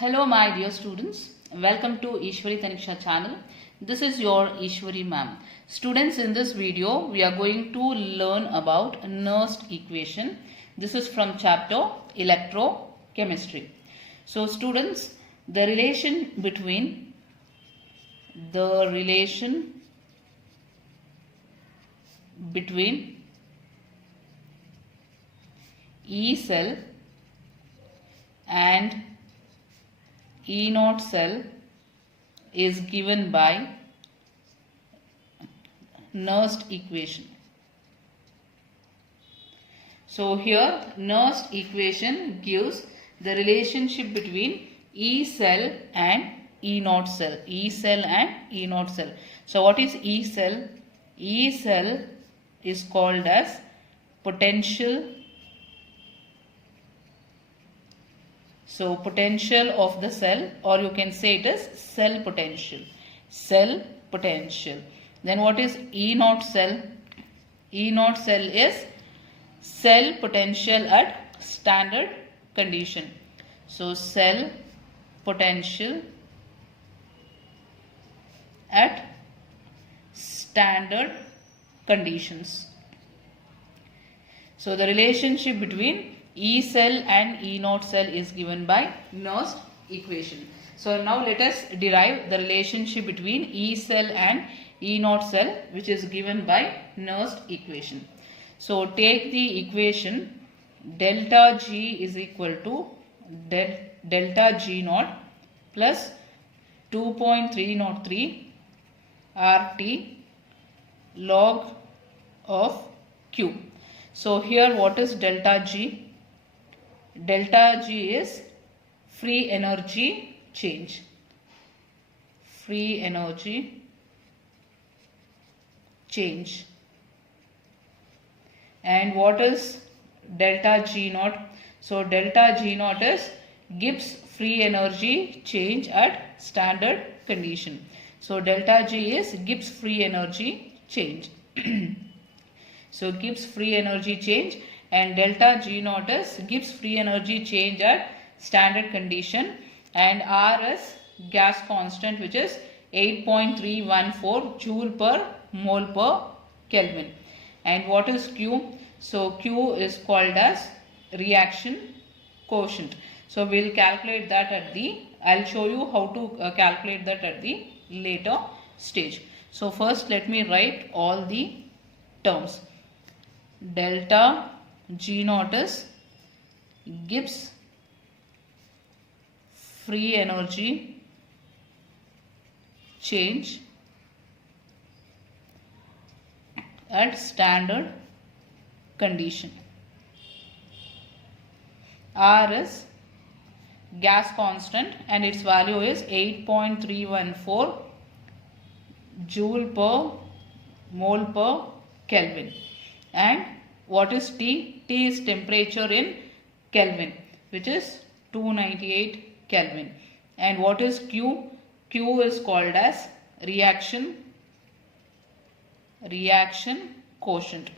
Hello my dear students, welcome to Eshwari channel. This is your Eshwari ma'am. Students, in this video we are going to learn about Nernst equation. This is from chapter Electrochemistry. So students, the relation between E cell and E0 cell is given by Nernst equation. So here Nernst equation gives the relationship between E cell and E0 cell. E cell and E0 cell. So what is E cell? E cell is called as potential. So potential of the cell, or you can say it as cell potential. Cell potential. Then what is E0 cell? E0 cell is cell potential at standard condition. So cell potential at standard conditions. So the relationship between E cell and E0 cell is given by Nernst equation. So now let us derive the relationship between E cell and E0 cell, which is given by Nernst equation. So take the equation delta G is equal to delta G0 plus 2.303 RT log of Q. So here what is delta G? Delta G is free energy change. Free energy change. And what is delta G0? So delta G0 is Gibbs free energy change at standard condition. So delta G is Gibbs free energy change. So Gibbs free energy change, and delta G0 is Gibbs free energy change at standard condition, and R is gas constant, which is 8.314 joule per mole per Kelvin. And what is Q? So Q is called as reaction quotient. So we will calculate that at the, I'll show you how to calculate that at the later stage. So first let me write all the terms. Delta G0 is Gibbs free energy change at standard condition. R is gas constant and its value is 8.314 joule per mole per Kelvin. And what is T? T is temperature in Kelvin, which is 298 Kelvin. And what is Q? Q is called as reaction quotient.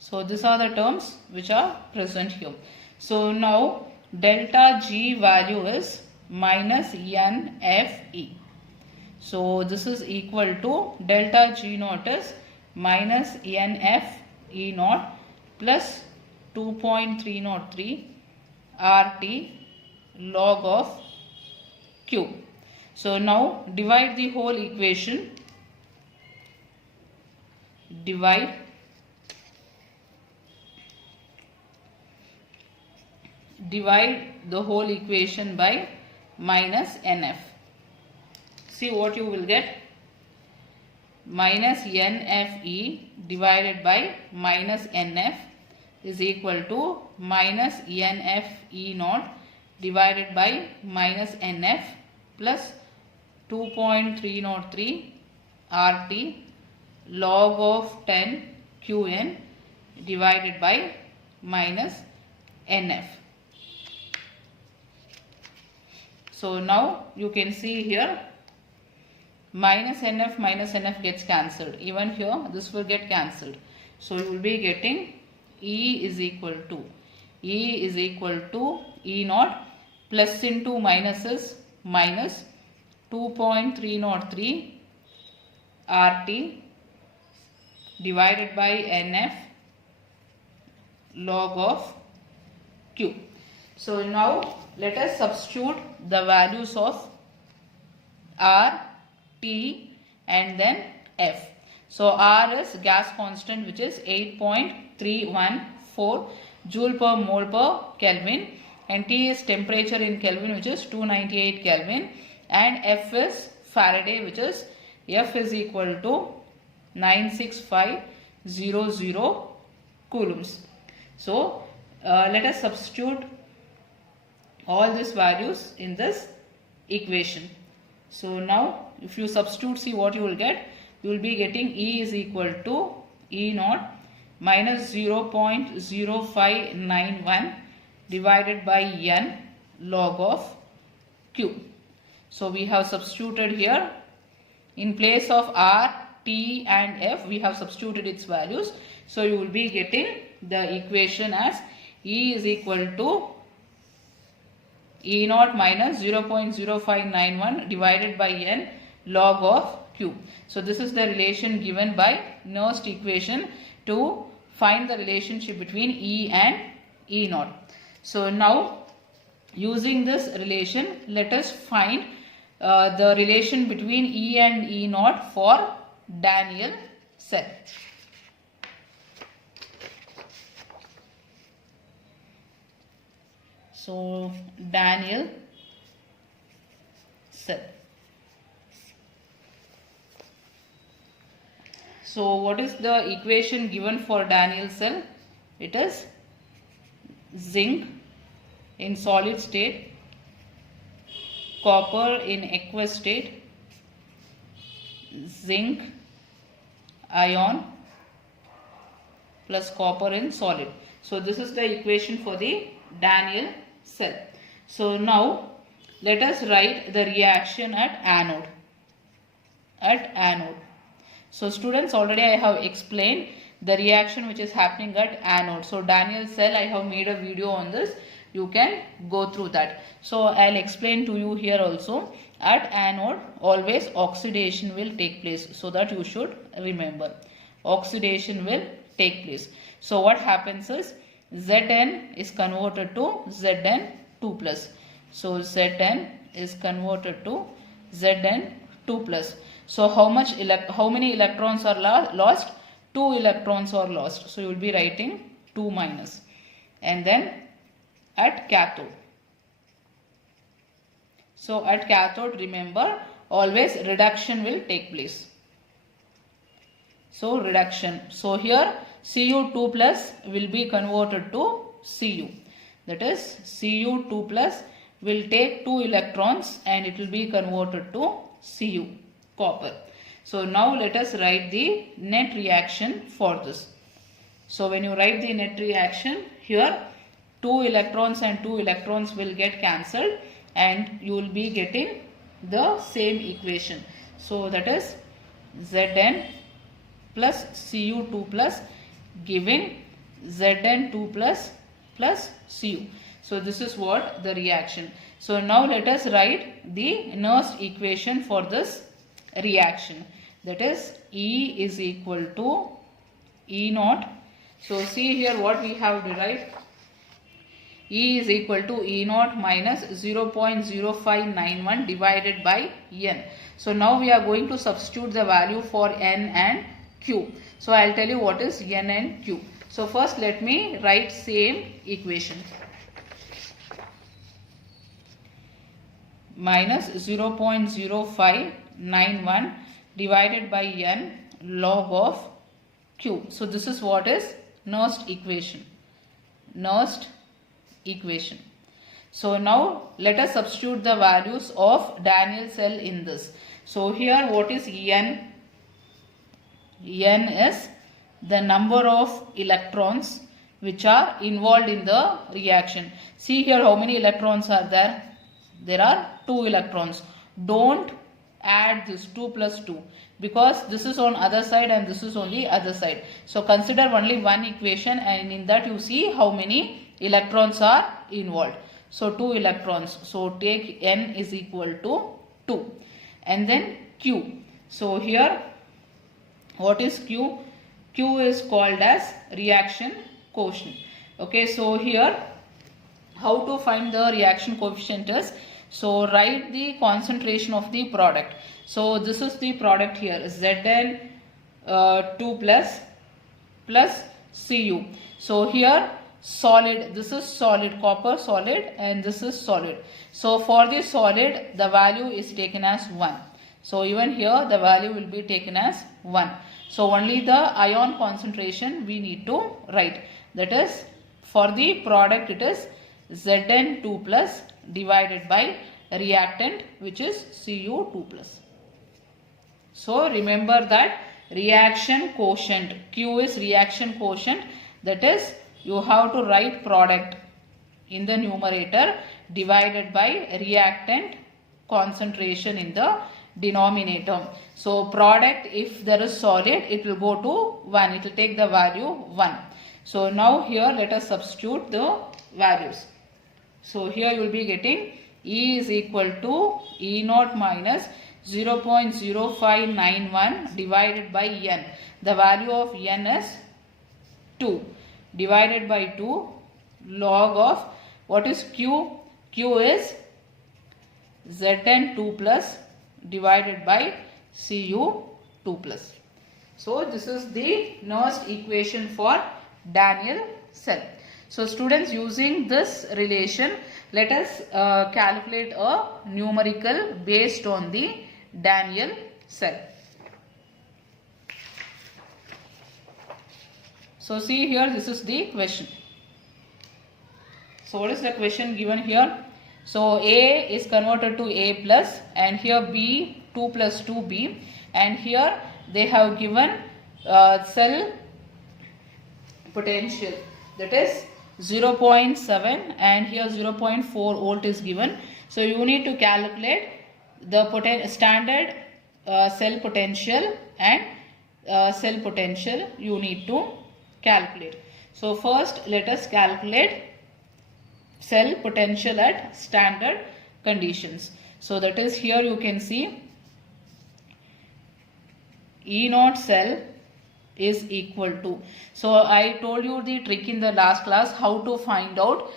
So these are the terms which are present here. So now delta G value is minus NFE. So this is equal to delta G0 is minus NFE0 plus 2.303 RT log of Q. So now divide the whole equation. Divide the whole equation by minus NF. See what you will get. Minus NFE divided by minus NF is equal to minus NFE0 divided by minus NF plus 2.303 RT log of 10 QN divided by minus NF. So now you can see here minus NF gets cancelled. Even here this will get cancelled. So you will be getting E is equal to E is equal to E naught, plus into minus is minus 2.303 RT divided by NF log of Q. So now let us substitute the values of R, T and then F. So R is gas constant, which is 8.314 joule per mole per Kelvin, and T is temperature in Kelvin, which is 298 Kelvin, and F is Faraday, which is F is equal to 96500 coulombs. So let us substitute all these values in this equation. So now if you substitute, see what you will get. You will be getting E is equal to E naught minus 0.0591 divided by N log of Q. So we have substituted here. In place of R, T and F, we have substituted its values. So you will be getting the equation as E is equal to E naught minus 0.0591 divided by N log of Q. So this is the relation given by Nernst equation to find the relationship between E and E naught. So now using this relation, let us find the relation between E and E naught for Daniell cell. So Daniell cell. So what is the equation given for Daniell cell? It is zinc in solid state, copper in aqueous state, zinc ion plus copper in solid. So this is the equation for the Daniell cell. So now let us write the reaction at anode. So students, already I have explained the reaction which is happening at anode. So Daniell cell, I have made a video on this. You can go through that. So I'll explain to you here also. At anode, always oxidation will take place. So that you should remember. Oxidation will take place. So what happens is Zn is converted to Zn2 plus. So Zn is converted to Zn2 plus. So how many electrons are lost? 2 electrons are lost. So you will be writing 2 minus. And then at cathode. So at cathode, remember, always reduction will take place. So reduction. So here Cu2 plus will be converted to Cu. That is Cu2 plus will take 2 electrons and it will be converted to Cu, copper. So now let us write the net reaction for this. So when you write the net reaction, here 2 electrons and 2 electrons will get cancelled and you will be getting the same equation. So that is Zn plus Cu2 plus giving Zn2 plus Cu. So this is what the reaction. So now let us write the Nernst equation for this reaction. That is E is equal to E naught. So see here what we have derived. E is equal to E naught minus 0.0591 divided by N. So now we are going to substitute the value for N and Q. So I will tell you what is N and Q. So first let me write same equation. Minus 0.0591 divided by N log of Q. So this is what is Nernst equation. Nernst equation. So now let us substitute the values of Daniell cell in this. So here what is N? N is the number of electrons which are involved in the reaction. See here how many electrons are there? There are 2 electrons. Don't add this 2 plus 2 because this is on other side and this is on the other side. So consider only one equation and in that you see how many electrons are involved. So 2 electrons. So take N is equal to 2. And then Q. So here what is Q? Q is called as reaction quotient. Okay, so here how to find the reaction coefficient is, so write the concentration of the product. So this is the product here, Zn 2 plus Cu. So here solid, this is solid, copper solid, and this is solid. So for the solid the value is taken as 1. So even here the value will be taken as 1. So only the ion concentration we need to write. That is, for the product it is Zn2 plus divided by reactant, which is Cu2 plus. So remember that reaction quotient, Q is reaction quotient, that is you have to write product in the numerator divided by reactant concentration in the denominator. So product, if there is solid, it will go to 1, it will take the value 1. So now here let us substitute the values. So here you will be getting E is equal to E naught minus 0.0591 divided by N. The value of N is 2 divided by 2 log of what is Q? Q is Zn2 plus divided by Cu2 plus. So this is the Nernst equation for Daniell cell. So students, using this relation, let us calculate a numerical based on the Daniell cell. So see here, this is the question. So what is the question given here? So A is converted to A plus, and here B 2 plus 2B, and here they have given cell potential, that is 0.7, and here 0.4 volt is given. So you need to calculate the standard cell potential and cell potential you need to calculate. So first let us calculate cell potential at standard conditions. So that is, here you can see E naught cell is equal to, so I told you the trick in the last class how to find out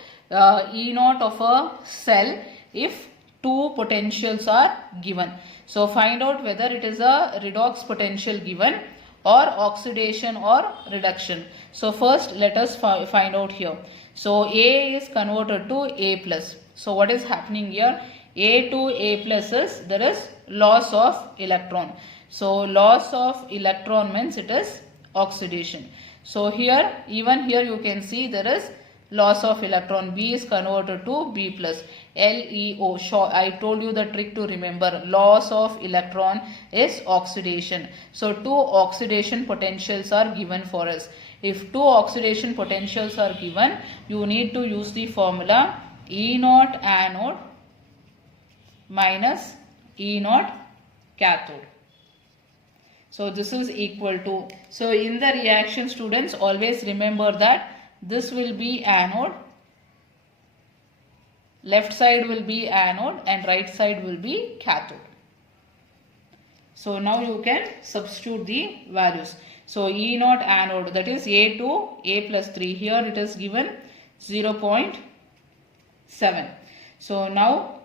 E naught of a cell if two potentials are given. So find out whether it is a redox potential given or oxidation or reduction. So first let us find out here. So A is converted to A plus. So what is happening here? A to A plus is, there is loss of electron. So loss of electron means it is oxidation. So here, even here you can see there is loss of electron. B is converted to B plus. LEO, I told you the trick to remember, loss of electron is oxidation. So two oxidation potentials are given for us. If two oxidation potentials are given, you need to use the formula E naught anode minus E naught cathode. So this is equal to, so in the reaction, students, always remember that this will be anode, left side will be anode, and right side will be cathode. So now you can substitute the values. So E naught anode, that is A to A plus 3, here it is given 0.7. So now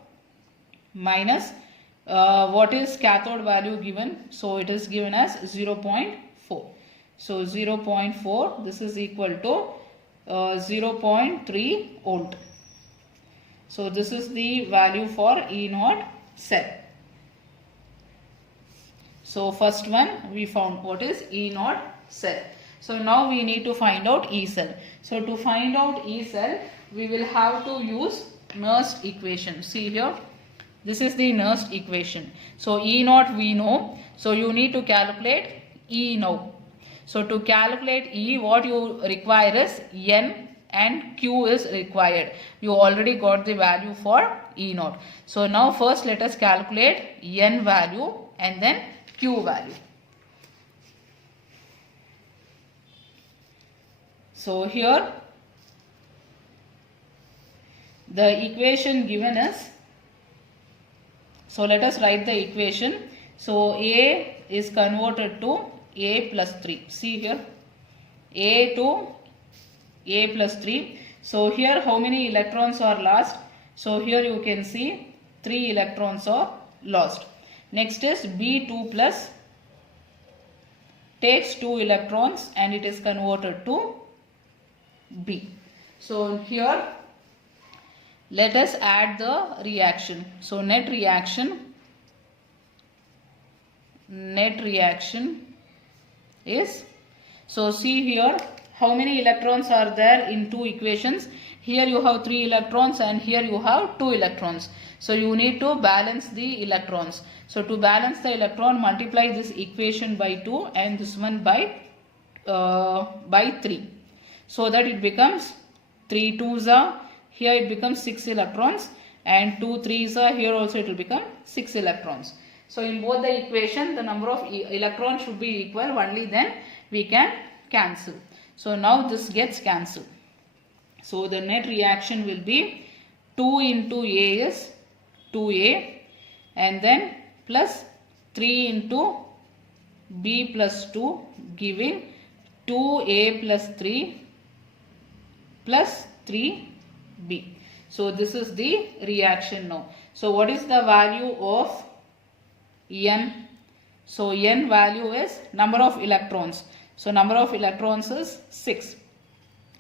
minus what is cathode value given? So it is given as 0.4. So 0.4, this is equal to 0.3 volt. So this is the value for E naught cell. So first one we found what is E naught cell. So now we need to find out E cell. So to find out E cell, we will have to use Nernst equation. See here, this is the Nernst equation. So E naught we know. So you need to calculate E now. So to calculate E, what you require is N and Q is required. You already got the value for E naught. So now first let us calculate N value and then Q value. So here the equation given is, so let us write the equation. So A is converted to A plus 3. See here, A to A plus 3. So here how many electrons are lost? So here you can see 3 electrons are lost. Next is B2 plus takes 2 electrons and it is converted to B. So here let us add the reaction. So net reaction is, so see here how many electrons are there in two equations. Here you have 3 electrons and here you have 2 electrons. So you need to balance the electrons. So to balance the electron, multiply this equation by 2 and this one by 3. So that it becomes 3 2s are, here it becomes 6 electrons, and 2 3s are, here also it will become 6 electrons. So in both the equation the number of electrons should be equal, only then we can cancel. So now this gets cancelled. So the net reaction will be 2 into A is 2A, and then plus 3 into B plus 2, giving 2A plus 3 plus 3B. So this is the reaction now. So what is the value of N? So N value is number of electrons. So number of electrons is 6.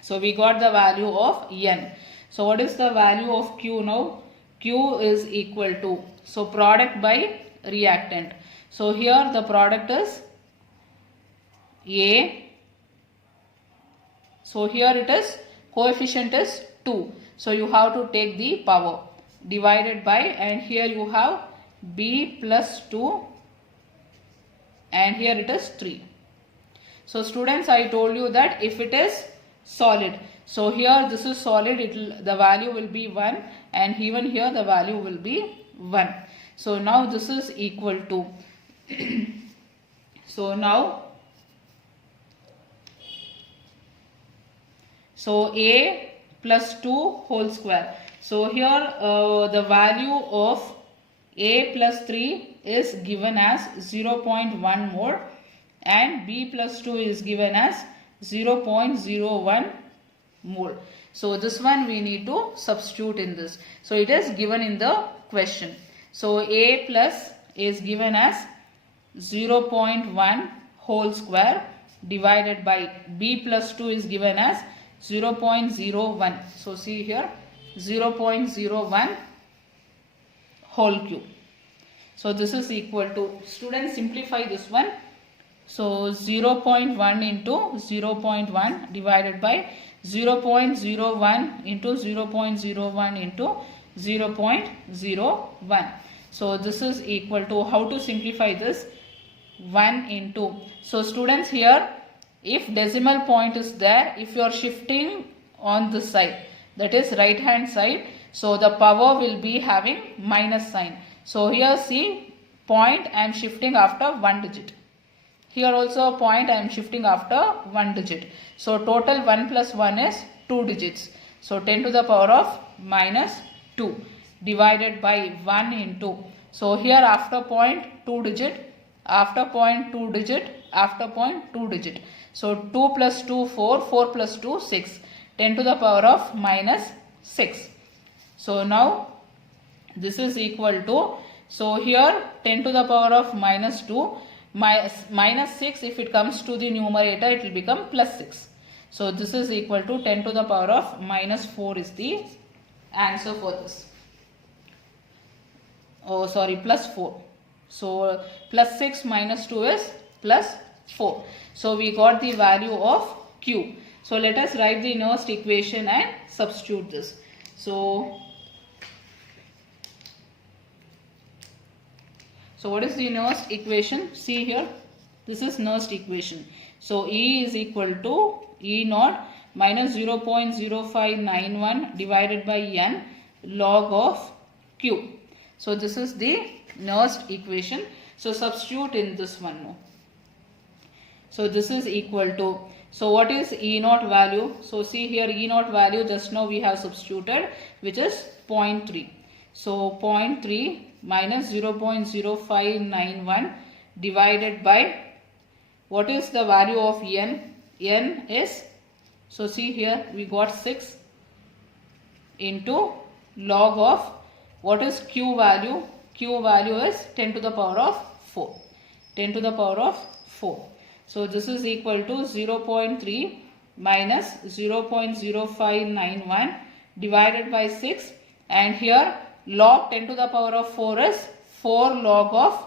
So we got the value of N. So what is the value of Q now? Q is equal to, so product by reactant. So here the product is A. So here it is, coefficient is 2. So you have to take the power divided by, and here you have B plus 2 and here it is 3. So students, I told you that if it is solid, so here this is solid, the value will be 1, and even here the value will be 1. So now this is equal to so now, so A plus 2 whole square. So here the value of A plus 3 is given as 0.1 mole and B plus 2 is given as 0.01 mole. So this one we need to substitute in this. So it is given in the question. So A plus is given as 0.1 whole square divided by B plus 2 is given as 0.01. So see here, 0.01 whole cube. So this is equal to, students simplify this one. So 0.1 into 0.1 divided by 0.01 into 0.01 into 0.01. So this is equal to, how to simplify this? 1 into, so students here, if decimal point is there, if you are shifting on this side, that is right hand side, so the power will be having minus sign. So here see, point I am shifting after 1 digit. Here also a point I am shifting after 1 digit. So total 1 plus 1 is 2 digits. So 10 to the power of minus 2 divided by 1 into. So here after point 2 digit, after point 2 digit, after point 2 digit. So 2 plus 2 4, 4 plus 2 6, 10 to the power of minus 6. So now this is equal to, so here 10 to the power of minus 2, minus 6, if it comes to the numerator it will become plus 6. So this is equal to 10 to the power of minus 4 is the answer for this. Oh sorry, plus 4. So plus 6 minus 2 is plus 4. So we got the value of Q. So let us write the Nernst equation and substitute this. So what is the Nernst equation? See here, this is Nernst equation. So E is equal to E naught minus 0.0591 divided by N log of Q. So this is the Nernst equation. So substitute in this one now. So this is equal to, So what is E naught value? So see here, E naught value just now we have substituted, which is 0.3. So 0.3 minus 0.0591 divided by, what is the value of N? N is, so see here we got 6 into log of, what is Q value? Q value is 10 to the power of 4. 10 to the power of 4. So this is equal to 0.3 minus 0.0591 divided by 6, and here log 10 to the power of 4 is 4 log of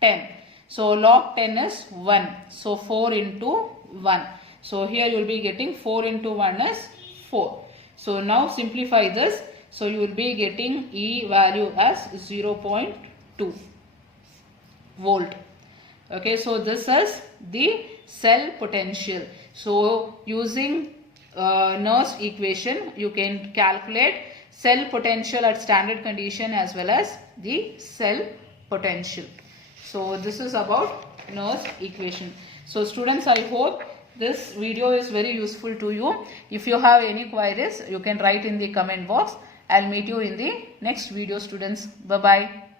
10. So log 10 is 1. So 4 into 1. So here you will be getting 4 into 1 is 4. So now simplify this. So you will be getting E value as 0.2 volt. Okay, so this is the cell potential. So using Nernst equation, you can calculate cell potential at standard condition as well as the cell potential. So this is about Nernst equation. So students, I hope this video is very useful to you. If you have any queries, you can write in the comment box. I'll meet you in the next video, students. Bye-bye.